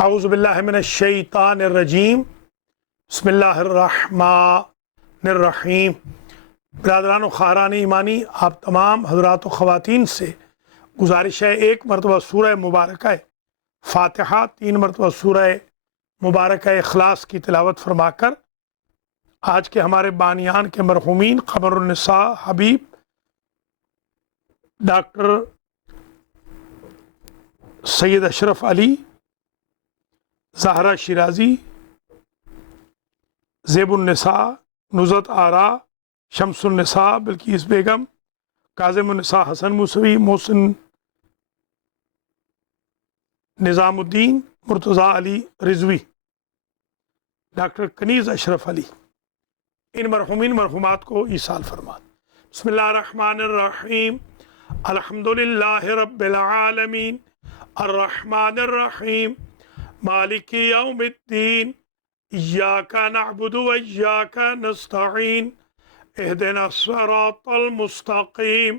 اعوذ باللہ من الشیطان الرجیم بسم اللہ الرحمن الرحیم۔ برادران و خواہران ایمانی، آپ تمام حضرات و خواتین سے گزارش ہے، ایک مرتبہ سورہ مبارکہ فاتحہ، 3 مرتبہ سورہ مبارکہ اخلاص کی تلاوت فرما کر آج کے ہمارے بانیان کے مرحومین قمر النساء حبیب ڈاکٹر سید اشرف علی، زہرا شیرازی، زیب النساء، نزہت آرا، شمس النساء بلقیس بیگم، کاظم النساء حسن موسوی، محسن نظام الدین، مرتضیٰ علی رضوی، ڈاکٹر کنیز اشرف علی، ان مرحومین مرحومات کو ایصال فرماد۔ بسم اللہ الرحمن الرحیم، الحمدللہ رب العالمین، الرحمن الرحیم، مالک یوم الدین، ایاک نعبد و ایاک نستعین، اہدنا الصراط المستقیم،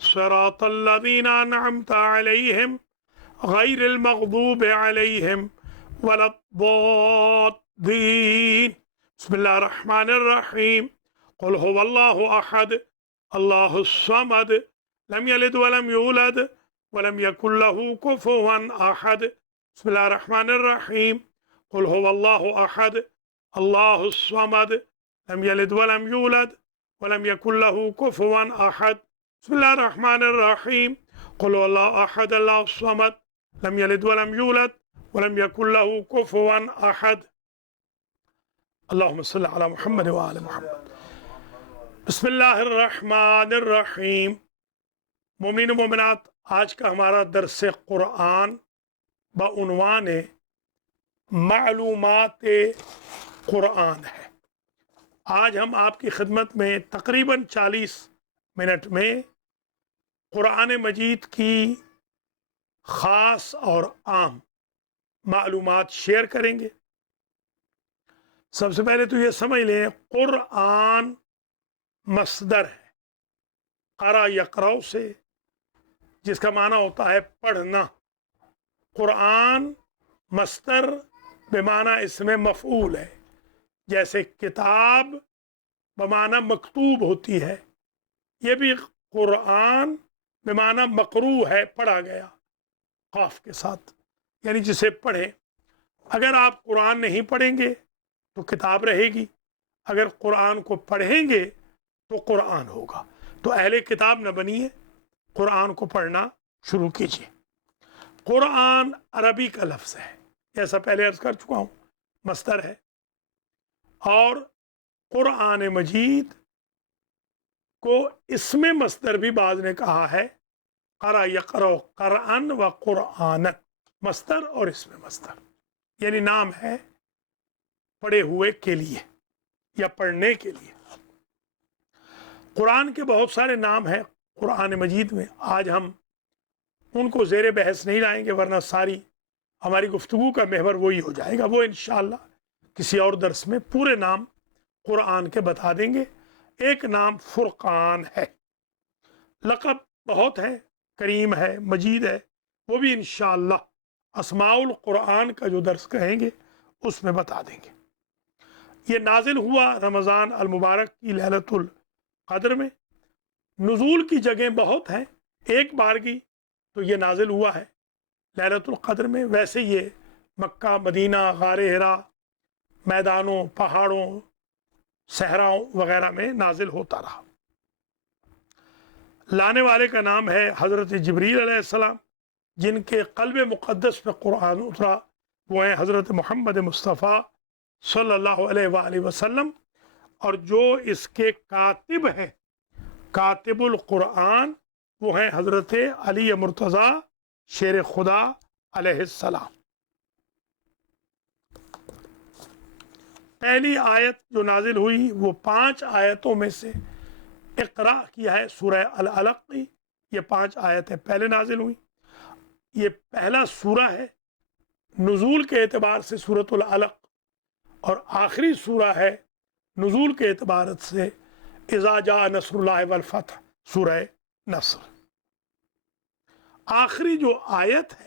صراط الذین انعمت علیہم غیر المغضوب علیہم ولا الضالین۔ بسم اللہ الرحمن الرحیم، قل هو اللہ احد اللہ الصمد لم یلد ولم یولد ولم یکن له کفوا احد۔ بسم اللہ الرحمن الرحیم، قل هو اللہ احد اللہ الصمد لم یلد ولم یولد ولم یکن له کفوا احد۔ بسم اللہ الرحمن الرحیم، قل هو اللہ احد اللہ الصمد لم یلد ولم یولد ولم یکن له کفوا احد۔ اللہم صل علی محمد وآل محمد۔ بسم اللہ الرحمن الرحیم۔ مومنین و مومنات، آج کا ہمارا درس قرآن بعنوان معلومات قرآن ہے۔ آج ہم آپ کی خدمت میں تقریباً 40 منٹ میں قرآن مجید کی خاص اور عام معلومات شیئر کریں گے۔ سب سے پہلے تو یہ سمجھ لیں، قرآن مصدر ہے، قرأ یقرأ سے، جس کا معنی ہوتا ہے پڑھنا۔ قرآن مصدر بمعنی اسم مفعول ہے، جیسے کتاب بمعنی مکتوب ہوتی ہے، یہ بھی قرآن بمعنی مقروء ہے، پڑھا گیا قاف کے ساتھ، یعنی جسے پڑھیں۔ اگر آپ قرآن نہیں پڑھیں گے تو کتاب رہے گی، اگر قرآن کو پڑھیں گے تو قرآن ہوگا۔ تو اہل کتاب نہ بنیے، قرآن کو پڑھنا شروع کیجیے۔ قرآن عربی کا لفظ ہے، جیسا پہلے عرض کر چکا ہوں، مصدر ہے۔ اور قرآن مجید کو اسم مصدر بھی بعض نے کہا ہے، قرأ یقرأ قرآن و قرآن، مصدر اور اسم مصدر، یعنی نام ہے پڑھے ہوئے کے لیے یا پڑھنے کے لیے۔ قرآن کے بہت سارے نام ہیں قرآن مجید میں، آج ہم ان کو زیر بحث نہیں لائیں گے، ورنہ ساری ہماری گفتگو کا محور وہی ہو جائے گا۔ وہ انشاءاللہ کسی اور درس میں پورے نام قرآن کے بتا دیں گے۔ ایک نام فرقان ہے، لقب بہت ہے، کریم ہے، مجید ہے، وہ بھی انشاءاللہ اسماء القرآن کا جو درس کہیں گے اس میں بتا دیں گے۔ یہ نازل ہوا رمضان المبارک کی لیلۃ القدر میں۔ نزول کی جگہیں بہت ہیں، ایک بارگی تو یہ نازل ہوا ہے لیلۃ القدر میں، ویسے یہ مکہ، مدینہ، غار حرا، میدانوں، پہاڑوں، صحراؤں وغیرہ میں نازل ہوتا رہا۔ لانے والے کا نام ہے حضرت جبریل علیہ السلام، جن کے قلب مقدس پہ قرآن اترا، وہ ہیں حضرت محمد مصطفیٰ صلی اللہ علیہ وآلہ وسلم، اور جو اس کے کاتب ہیں، کاتب القرآن، وہ ہیں حضرت علی مرتضیٰ شیر خدا علیہ السلام۔ پہلی آیت جو نازل ہوئی وہ 5 آیتوں میں سے اقرا کیا ہے، سورہ العلق کی، یہ 5 آیتیں پہلے نازل ہوئی۔ یہ پہلا سورہ ہے نزول کے اعتبار سے سورۃ العلق، اور آخری سورہ ہے نزول کے اعتبار سے اذا جاء نصر اللہ والفتح، سورہ نصر۔ آخری جو آیت ہے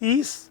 30,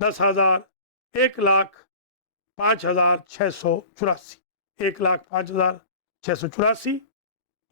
10,000, 1,05,684, 1,05,684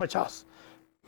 50।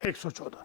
114।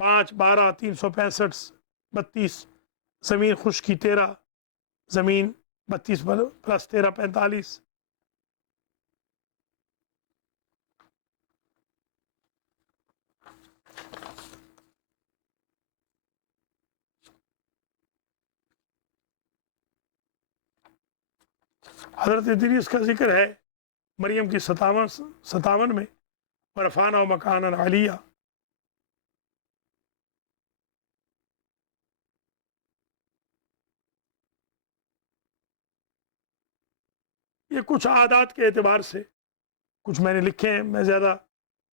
5, 12, 365, 32, زمین خشکی 13، زمین 32 پلس 13 45۔ حضرت ادریس کا ذکر ہے مریم کی 57 میں، ورفعنا مکانا علیہ۔ یہ کچھ عادات کے اعتبار سے کچھ میں نے لکھے ہیں، میں زیادہ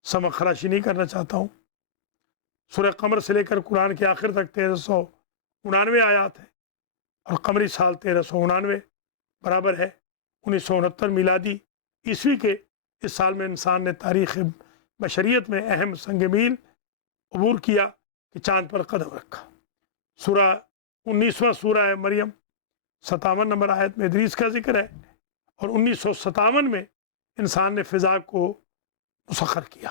سمک خراشی نہیں کرنا چاہتا ہوں۔ سورہ قمر سے لے کر قرآن کے آخر تک 1399 آیات ہیں، اور قمری سال 1399 برابر ہے 1969 میلادی عیسوی کے۔ اس سال میں انسان نے تاریخ بشریت میں اہم سنگ میل عبور کیا کہ چاند پر قدم رکھا۔ سورہ 19واں سورہ ہے مریم، 57 نمبر آیت میں ادریس کا ذکر ہے، اور 1957 میں انسان نے فضا کو مسخر کیا۔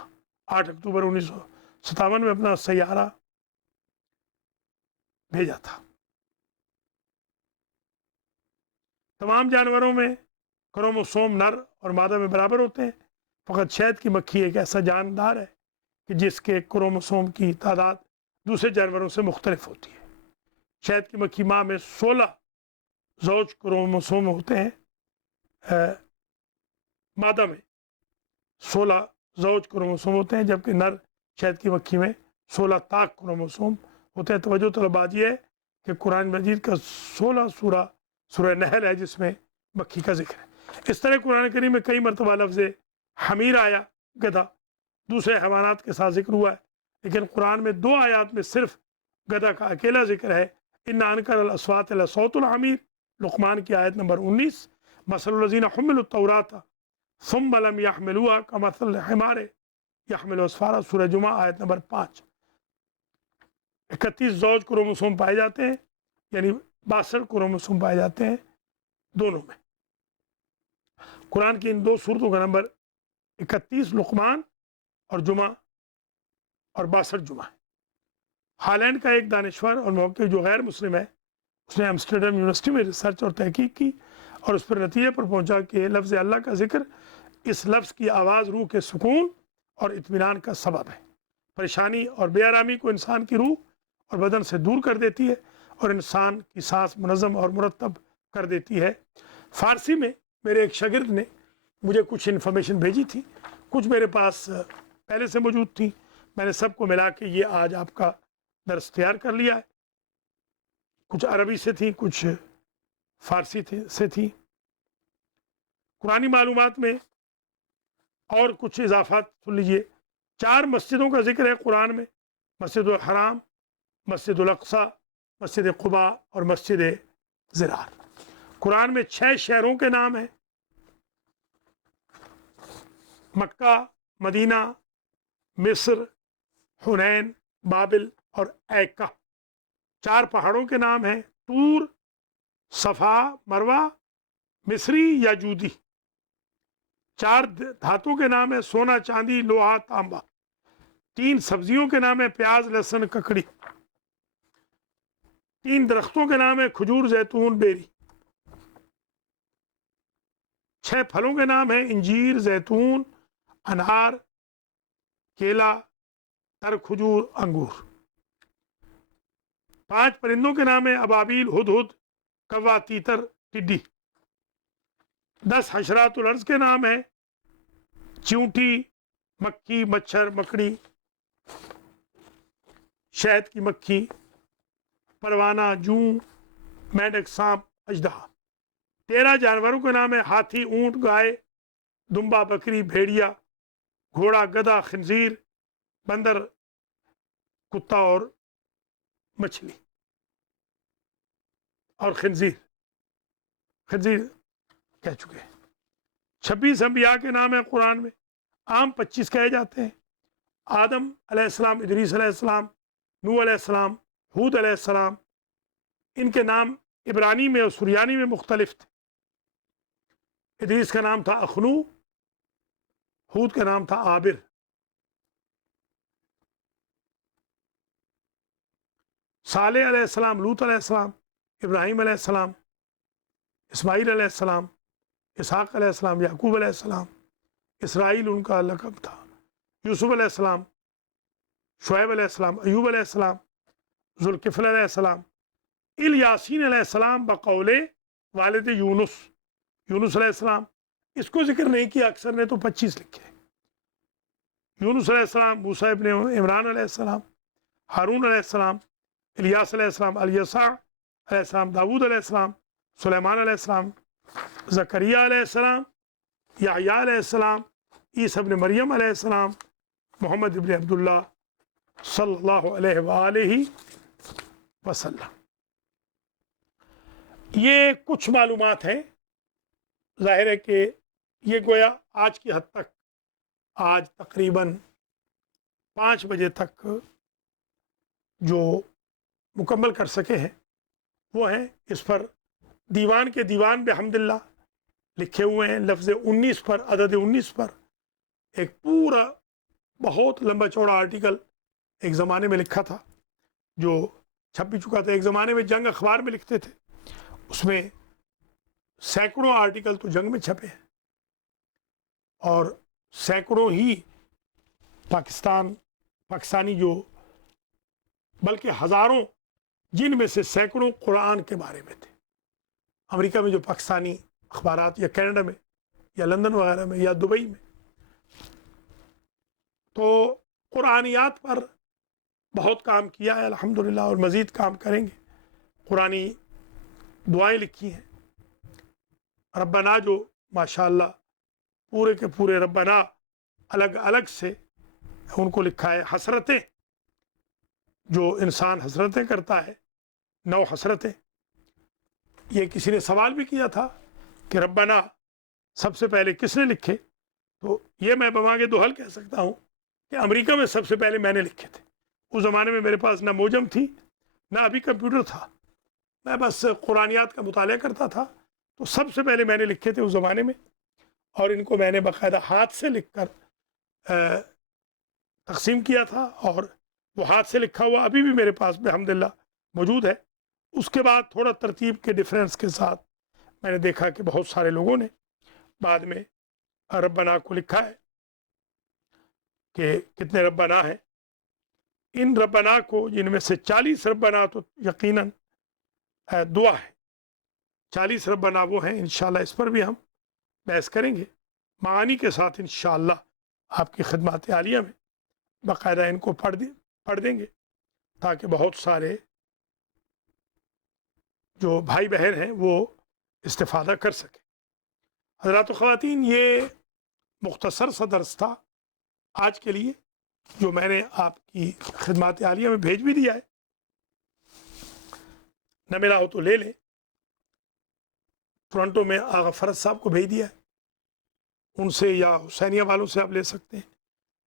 8 اکتوبر 1957 میں اپنا سیارہ بھیجا تھا۔ تمام جانوروں میں کروموسوم نر اور مادہ میں برابر ہوتے ہیں، فقط شہد کی مکھی ایک ایسا جاندار ہے کہ جس کے کروموسوم کی تعداد دوسرے جانوروں سے مختلف ہوتی ہے۔ شہد کی مکھی ماں میں 16 زوج کروموسوم ہوتے ہیں، مادہ میں 16 زوج کروموسوم ہوتے ہیں، جبکہ نر شہد کی مکھی میں 16 طاق کروموسوم ہوتے ہیں۔ توجہ طلب بات یہ ہے کہ قرآن مجید کا 16 سورہ نحل ہے جس میں مکھی کا ذکر ہے۔ اس طرح قرآن کریم میں کئی مرتبہ لفظ حمیر آیا، گدھا، دوسرے حیوانات کے ساتھ ذکر ہوا ہے، لیکن قرآن میں 2 آیات میں صرف گدھا کا اکیلا ذکر ہے۔ ان انکر الاصوات لصوت الحمیر، لقمان کی آیت نمبر 19۔ مثل الذین حملوا التوراۃ ثم لم يحملوها كمثل الحمار يحمل اسفارا، سورہ جمعہ آیت نمبر 5۔ 31 زوج کروموسوم پائے جاتے ہیں، یعنی 62 کروموسوم پائے جاتے ہیں دونوں میں۔ قرآن کی ان 2 صورتوں کا نمبر 31 لقمان اور جمعہ اور 62 جمعہ ہے۔ ہالینڈ کا ایک دانشور اور محقق جو غیر مسلم ہے، اس نے ایمسٹرڈیم یونیورسٹی میں ریسرچ اور تحقیق کی اور اس پر نتیجے پر پہنچا کہ لفظ اللہ کا ذکر، اس لفظ کی آواز روح کے سکون اور اطمینان کا سبب ہے۔ پریشانی اور بے آرامی کو انسان کی روح اور بدن سے دور کر دیتی ہے اور انسان کی سانس منظم اور مرتب کر دیتی ہے۔ فارسی میں میرے ایک شاگرد نے مجھے کچھ انفارمیشن بھیجی تھی، کچھ میرے پاس پہلے سے موجود تھی، میں نے سب کو ملا کے یہ آج آپ کا درس تیار کر لیا ہے۔ کچھ عربی سے تھی، کچھ فارسی سے تھی۔ قرآنی معلومات میں اور کچھ اضافات سن لیجئے۔ 4 مسجدوں کا ذکر ہے قرآن میں: مسجد الحرام، مسجد الاقصی، مسجد قباء اور مسجد زرار۔ قرآن میں 6 شہروں کے نام ہیں: مکہ، مدینہ، مصر، حنین، بابل اور ایکا۔ 4 پہاڑوں کے نام ہیں: طور، صفا، مروہ، مصری یا جودی۔ 4 دھاتوں کے نام ہیں: سونا، چاندی، لوہا، تانبا۔ 3 سبزیوں کے نام ہیں: پیاز، لہسن، ککڑی۔ 3 درختوں کے نام ہیں: کھجور، زیتون، بیری۔ 6 پھلوں کے نام ہیں: انجیر، زیتون، انار، کیلا، تر، کھجور، انگور۔ 5 پرندوں کے نام ہیں: ابابیل، ہدہد، کوا، تیتر، ٹڈی۔ 10 حشرات الارض کے نام ہیں: چیونٹی، مکھی، مچھر، مکڑی، شہد کی مکھی، پروانہ، جوں، مینڈک، سانپ، اژدہا۔ 13 جانوروں کے نام ہیں: ہاتھی، اونٹ، گائے، دمبا، بکری، بھیڑیا، گھوڑا، گدھا، خنزیر، بندر، کتا اور مچھلی اور خنزیر کہہ چکے ہیں۔ 26 انبیاء کے نام ہیں قرآن میں، عام 25 کہے جاتے ہیں: آدم علیہ السلام، ادریس علیہ السلام، نوح علیہ السلام، ہود علیہ السلام۔ ان کے نام عبرانی میں اور سریانی میں مختلف تھے۔ ادریس کا نام تھا اخنو، ہود کا نام تھا عابر۔ صالح علیہ السلام، لوط علیہ السلام، ابراہیم علیہ السلام، اسماعیل علیہ السلام، اسحاق علیہ السلام، یعقوب علیہ السلام، اسرائیل ان کا لقب تھا، یوسف علیہ السلام، شعیب علیہ السلام، ایوب علیہ السلام، ذوالکفل علیہ السلام، الیاسین علیہ السلام بقول والد یونس، یونس علیہ السلام، اس کو ذکر نہیں کیا، اکثر نے تو 25 لکھے، یونس علیہ السلام، موسیٰ ابن عمران علیہ السلام، ہارون علیہ السلام، الیاس علیہ السلام، الیسع علیہ السلام، داود علیہ السلام، سلیمان علیہ السلام، زکریہ علیہ السلام، یحییٰ علیہ السلام، عیسیٰ ابن مریم علیہ السلام، محمد ابن عبداللہ صلی اللہ علیہ وآلہ وسلم۔ یہ کچھ معلومات ہیں، ظاہر ہے کہ یہ گویا آج کی حد تک، آج تقریباً 5 بجے تک جو مکمل کر سکے ہیں وہ ہیں، اس پر دیوان کے دیوان بحمداللہ لکھے ہوئے ہیں، لفظ 19 پر، عدد 19 پر ایک پورا بہت لمبا چوڑا آرٹیکل ایک زمانے میں لکھا تھا جو چھپ بھی چکا تھا۔ ایک زمانے میں جنگ اخبار میں لکھتے تھے، اس میں سینکڑوں آرٹیکل تو جنگ میں چھپے ہیں، اور سینکڑوں ہی پاکستانی جو، بلکہ ہزاروں، جن میں سے سینکڑوں قرآن کے بارے میں تھے۔ امریکہ میں جو پاکستانی اخبارات، یا کینیڈا میں، یا لندن وغیرہ میں، یا دبئی میں، تو قرآنیات پر بہت کام کیا ہے الحمدللہ، اور مزید کام کریں گے۔ قرآنی دعائیں لکھی ہیں، ربنا جو ماشاءاللہ پورے کے پورے ربنا الگ الگ سے ان کو لکھا ہے، حسرتیں جو انسان حسرتیں کرتا ہے، 9 حسرتیں۔ یہ کسی نے سوال بھی کیا تھا کہ ربنا سب سے پہلے کس نے لکھے، تو یہ میں بمانگ دوحل کہہ سکتا ہوں کہ امریکہ میں سب سے پہلے میں نے لکھے تھے۔ اس زمانے میں میرے پاس نہ موجم تھی، نہ ابھی کمپیوٹر تھا، میں بس قرآنیات کا مطالعہ کرتا تھا، تو سب سے پہلے میں نے لکھے تھے اس زمانے میں، اور ان کو میں نے باقاعدہ ہاتھ سے لکھ کر تقسیم کیا تھا، اور وہ ہاتھ سے لکھا ہوا ابھی بھی میرے پاس بحمداللہ موجود ہے۔ اس کے بعد تھوڑا ترتیب کے ڈیفرنس کے ساتھ میں نے دیکھا کہ بہت سارے لوگوں نے بعد میں ربنا کو لکھا ہے کہ کتنے ربنا ہیں۔ ان ربنا کو، جن میں سے 40 ربنا تو یقیناً دعا ہے، 40 ربنا وہ ہیں، انشاءاللہ اس پر بھی ہم بحث کریں گے معانی کے ساتھ انشاءاللہ، آپ کی خدمات عالیہ میں باقاعدہ ان کو پڑھ دیں گے، تاکہ بہت سارے جو بھائی بہن ہیں وہ استفادہ کر سکیں۔ حضرات و خواتین، یہ مختصر سا درس تھا آج کے لیے، جو میں نے آپ کی خدمات عالیہ میں بھیج بھی دیا ہے، نہ ملا ہو تو لے لیں۔ ٹورنٹو میں آغا فرد صاحب کو بھیج دیا ہے، ان سے یا حسینیہ والوں سے آپ لے سکتے ہیں،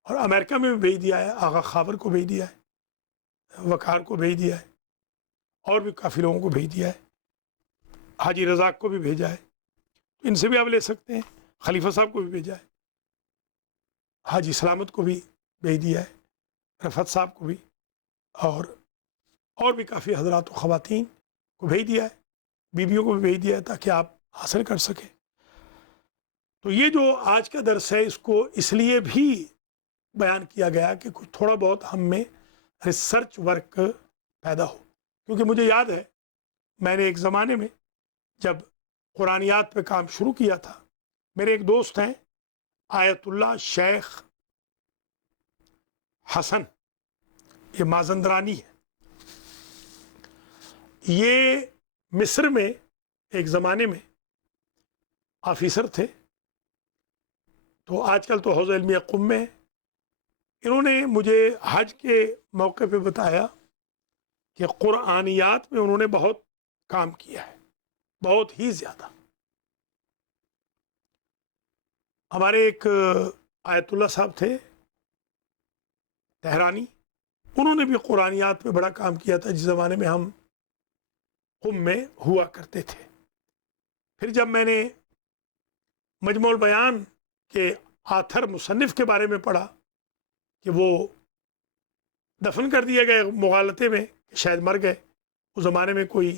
اور امریکہ میں بھی بھیج دیا ہے، آغا خاور کو بھیج دیا ہے، وقار کو بھیج دیا ہے، اور بھی کافی لوگوں کو بھیج دیا ہے، حاجی رزاق کو بھی بھیجا ہے، ان سے بھی آپ لے سکتے ہیں، خلیفہ صاحب کو بھی بھیجا ہے، حاجی سلامت کو بھی بھیج دیا ہے، رفعت صاحب کو بھی، اور بھی کافی حضرات و خواتین کو بھیج دیا ہے، بیویوں کو بھی بھیج دیا ہے، تاکہ آپ حاصل کر سکیں۔ تو یہ جو آج کا درس ہے، اس کو اس لیے بھی بیان کیا گیا کہ کچھ تھوڑا بہت ہم میں ریسرچ ورک پیدا ہو، کیونکہ مجھے یاد ہے میں نے ایک زمانے میں جب قرآنیات پہ کام شروع کیا تھا، میرے ایک دوست ہیں آیت اللہ شیخ حسن، یہ مازندرانی ہے، یہ مصر میں ایک زمانے میں آفیسر تھے، تو آج کل تو حوزہ علمیہ قم میں، انہوں نے مجھے حج کے موقع پہ بتایا کہ قرآنیات میں انہوں نے بہت کام کیا ہے، بہت ہی زیادہ۔ ہمارے ایک آیت اللہ صاحب تھے تہرانی، انہوں نے بھی قرآنیات پہ بڑا کام کیا تھا، جس زمانے میں ہم قم میں ہوا کرتے تھے۔ پھر جب میں نے مجموع البیان کے آتھر مصنف کے بارے میں پڑھا کہ وہ دفن کر دیے گئے مغالطے میں، شاید مر گئے، اس زمانے میں کوئی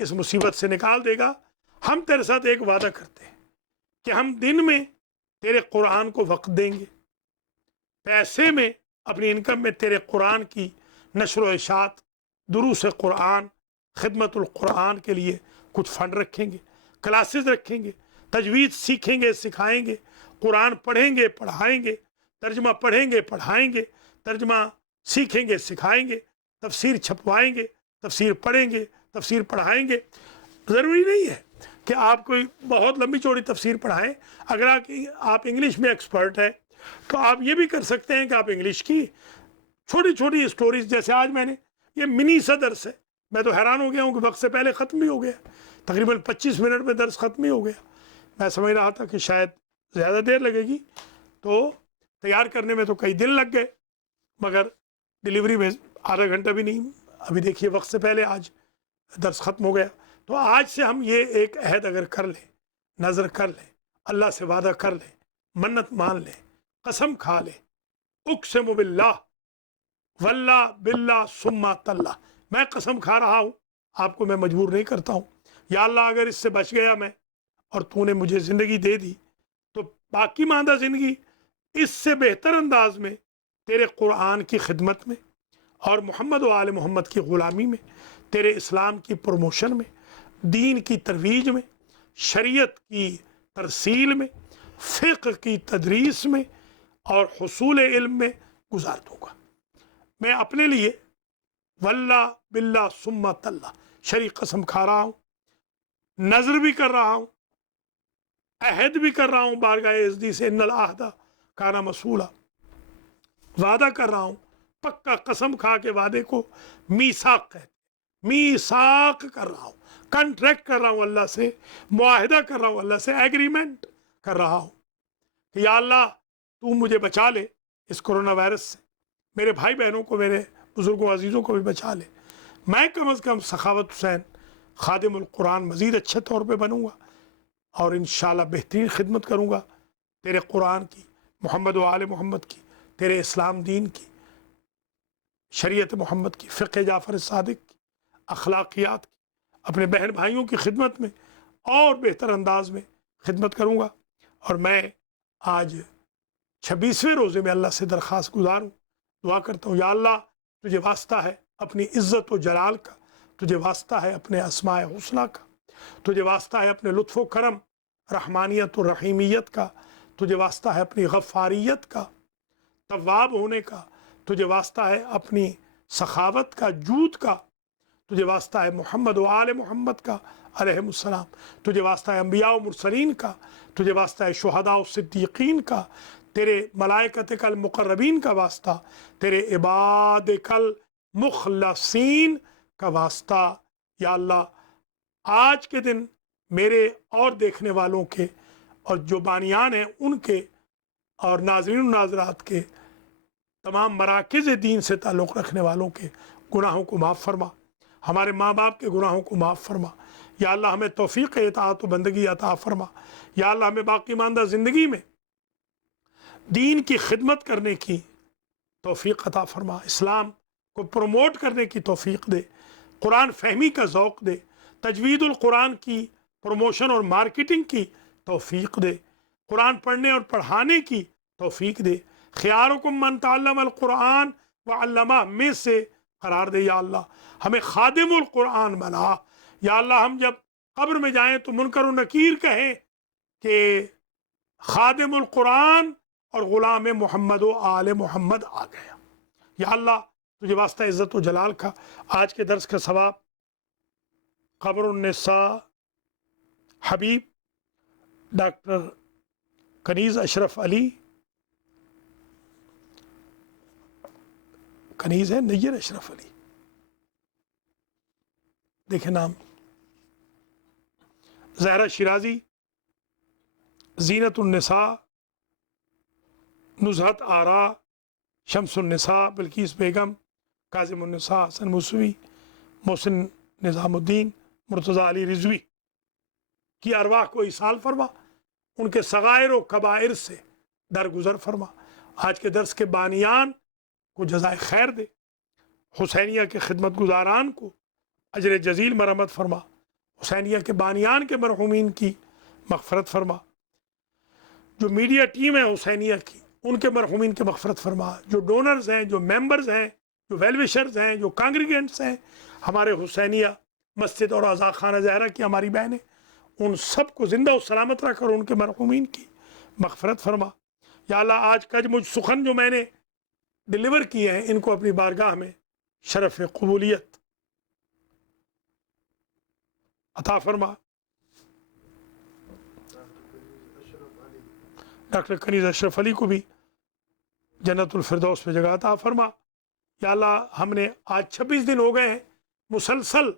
اس مصیبت سے نکال دے گا۔ ہم تیرے ساتھ ایک وعدہ کرتے ہیں کہ ہم دن میں تیرے قرآن کو وقت دیں گے، پیسے میں اپنی انکم میں تیرے قرآن کی نشر و اشاعت، دروس قرآن، خدمت القرآن کے لیے کچھ فنڈ رکھیں گے، کلاسز رکھیں گے، تجوید سیکھیں گے، سکھائیں گے، قرآن پڑھیں گے، پڑھائیں گے، ترجمہ پڑھیں گے، پڑھائیں گے، ترجمہ سیکھیں گے، سکھائیں گے، تفسیر چھپوائیں گے، تفسیر پڑھیں گے، تفسیر پڑھائیں گے۔ ضروری نہیں ہے کہ آپ کوئی بہت لمبی چوڑی تفسیر پڑھائیں۔ اگر آپ انگلش میں ایکسپرٹ ہے تو آپ یہ بھی کر سکتے ہیں کہ آپ انگلش کی چھوٹی چھوٹی اسٹوریز، جیسے آج میں نے یہ منی سا درس ہے، میں تو حیران ہو گیا ہوں کہ وقت سے پہلے ختم بھی ہو گیا، تقریباً 25 منٹ میں درس ختم ہی ہو گیا۔ میں سمجھ رہا تھا کہ شاید زیادہ دیر لگے گی، تو تیار کرنے میں تو کئی دن لگ گئے، مگر ڈیلیوری میں آدھا گھنٹہ بھی نہیں۔ ابھی دیکھیے وقت سے پہلے آج درس ختم ہو گیا۔ تو آج سے ہم یہ ایک عہد اگر کر لیں، نظر کر لیں، اللہ سے وعدہ کر لیں، منت مان لیں، قسم کھا لیں، اقسم باللہ واللہ باللہ ثم تاللہ، میں قسم کھا رہا ہوں، آپ کو میں مجبور نہیں کرتا ہوں، یا اللہ اگر اس سے بچ گیا میں اور تو نے مجھے زندگی دے دی تو باقی ماندہ زندگی اس سے بہتر انداز میں تیرے قرآن کی خدمت میں اور محمد و آل محمد کی غلامی میں، تیرے اسلام کی پروموشن میں، دین کی ترویج میں، شریعت کی ترسیل میں، فقہ کی تدریس میں اور حصول علم میں گزار دوں گا۔ میں اپنے لیے واللہ باللہ ثم تاللہ شریک قسم کھا رہا ہوں، نظر بھی کر رہا ہوں، عہد بھی کر رہا ہوں بارگاہ عزتی سے، ان العہد کان مسئولا، وعدہ کر رہا ہوں، پکا قسم کھا کے وعدے کو میثاق کہتے ہیں، میثاق کر رہا ہوں، کنٹریکٹ کر رہا ہوں اللہ سے، معاہدہ کر رہا ہوں اللہ سے، ایگریمنٹ کر رہا ہوں کہ یا اللہ تو مجھے بچا لے اس کرونا وائرس سے، میرے بھائی بہنوں کو، میرے بزرگوں عزیزوں کو بھی بچا لے، میں کم از کم سخاوت حسین خادم القرآن مزید اچھے طور پہ بنوں گا اور انشاءاللہ بہترین خدمت کروں گا تیرے قرآن کی، محمد و آل محمد کی، تیرے اسلام دین کی، شریعت محمد کی، فقہ جعفر صادق کی، اخلاقیات کی، اپنے بہن بھائیوں کی خدمت میں اور بہتر انداز میں خدمت کروں گا۔ اور میں آج 26ویں روزے میں اللہ سے درخواست گزار ہوں، دعا کرتا ہوں، یا اللہ تجھے واسطہ ہے اپنی عزت و جلال کا، تجھے واسطہ ہے اپنے اسماء حسنہ کا، تجھے واسطہ ہے اپنے لطف و کرم، رحمانیت و رحیمیت کا، تجھے واسطہ ہے اپنی غفاریت کا، تواب ہونے کا، تجھے واسطہ ہے اپنی سخاوت کا، جود کا، تجھے واسطہ ہے محمد و آل محمد کا علیہم السلام، تجھے واسطہ ہے انبیاء و مرسلین کا، تجھے واسطہ ہے شہداء و صدیقین کا، تیرے ملائکتک المقربین کا واسطہ، تیرے عبادک المخلصین کا واسطہ۔ یا اللہ آج کے دن میرے اور دیکھنے والوں کے اور جو بانیان ہیں ان کے اور ناظرین و ناظرات کے، تمام مراکز دین سے تعلق رکھنے والوں کے گناہوں کو معاف فرما، ہمارے ماں باپ کے گناہوں کو معاف فرما۔ یا اللہ ہمیں توفیق اطاعت و بندگی عطا فرما۔ یا اللہ ہمیں باقی ماندہ زندگی میں دین کی خدمت کرنے کی توفیق عطا فرما، اسلام کو پروموٹ کرنے کی توفیق دے، قرآن فہمی کا ذوق دے، تجوید القرآن کی پروموشن اور مارکیٹنگ کی توفیق دے، قرآن پڑھنے اور پڑھانے کی توفیق دے، خیارکم من تعلم القرآن وعلمہ میں سے قرار دے۔ یا اللہ ہمیں خادم القرآن بنا۔ یا اللہ ہم جب قبر میں جائیں تو منکر و نکیر کہیں کہ خادم القرآن اور غلام محمد و آل محمد آ گیا۔ یا اللہ تجھے واسطہ عزت و جلال کا آج کے درس کا ثواب قبر النساء حبیب ڈاکٹر کنیز اشرف علی، کنیز ہے نیر اشرف علی، دیکھیں نام، زہرہ شیرازی، زینت النساء، نزہت آرا، شمس النساء بلقیس بیگم، کاظم النساء حسن موسوی، محسن نظام الدین، مرتضیٰ علی رضوی کی ارواح کو ایصال فرما، ان کے صغائر و کبائر سے درگزر فرما۔ آج کے درس کے بانیان کو جزائے خیر دے، حسینیہ کے خدمت گزاران کو اجر جزیل مرحمت فرما۔ حسینیہ کے بانیان کے مرحومین کی مغفرت فرما، جو میڈیا ٹیم ہے حسینیہ کی ان کے مرحومین کی مغفرت فرما، جو ڈونرز ہیں، جو ممبرز ہیں، جو ویلوشرز ہیں، جو کانگریگینٹس ہیں، ہمارے حسینیہ مسجد اور آزاد خانہ زہرا کی ہماری بہنیں، ان سب کو زندہ و سلامت رکھ کر ان کے مرحومین کی مغفرت فرما۔ یا اللہ آج کج مجھ سخن جو میں نے ڈیلیور کیے ہیں ان کو اپنی بارگاہ میں شرف قبولیت عطا فرما۔ ڈاکٹر کنیز اشرف علی کو بھی جنت الفردوس میں جگہ عطا فرما۔ یا اللہ ہم نے آج 26 دن ہو گئے ہیں مسلسل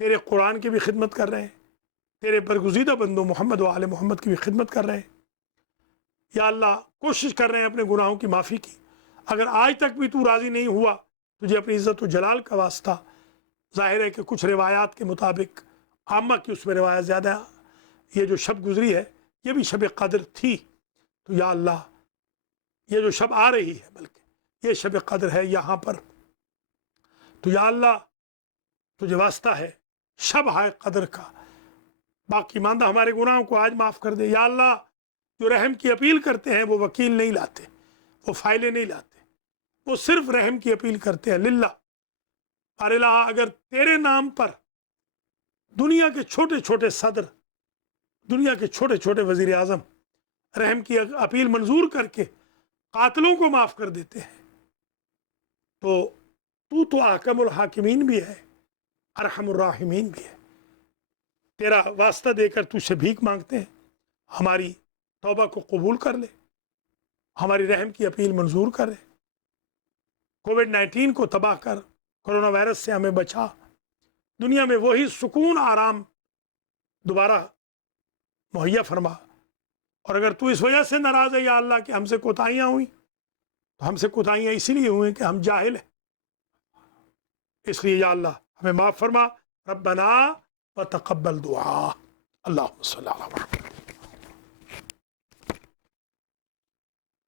تیرے قرآن کی بھی خدمت کر رہے ہیں، تیرے برگزیدہ بندوں محمد و آل محمد کی بھی خدمت کر رہے ہیں۔ یا اللہ کوشش کر رہے ہیں اپنے گناہوں کی معافی کی، اگر آج تک بھی تو راضی نہیں ہوا، تجھے اپنی عزت و جلال کا واسطہ، ظاہر ہے کہ کچھ روایات کے مطابق عامہ کی اس میں روایت زیادہ، یہ جو شب گزری ہے یہ بھی شب قدر تھی، تو یا اللہ یہ جو شب آ رہی ہے بلکہ یہ شب قدر ہے یہاں پر، تو یا اللہ تجھے واسطہ ہے شب ہے قدر کا، باقی ماندہ ہمارے گناہوں کو آج معاف کر دے۔ یا اللہ جو رحم کی اپیل کرتے ہیں وہ وکیل نہیں لاتے، وہ فائلیں نہیں لاتے، وہ صرف رحم کی اپیل کرتے ہیں للہ۔ اور الہ اگر تیرے نام پر دنیا کے چھوٹے چھوٹے صدر، دنیا کے چھوٹے چھوٹے وزیر اعظم رحم کی اپیل منظور کر کے قاتلوں کو معاف کر دیتے ہیں، تو احکم الحاکمین بھی ہے، ارحم الراحمین بھی ہے۔ تیرا واسطہ دے کر تجھ سے بھیک مانگتے ہیں، ہماری توبہ کو قبول کر لے، ہماری رحم کی اپیل منظور کرے، کووڈ-19 کو تباہ کر، کرونا وائرس سے ہمیں بچا، دنیا میں وہی سکون آرام دوبارہ مہیا فرما۔ اور اگر تو اس وجہ سے ناراض ہے یا اللہ کہ ہم سے کوتاہیاں ہوئیں، تو ہم سے کوتاہیاں اسی لیے ہوئیں کہ ہم جاہل ہیں، اس لیے یا اللہ ہمیں معاف فرما۔ ربنا وتقبل دعا، اللہم صلی اللہ علیہ وسلم۔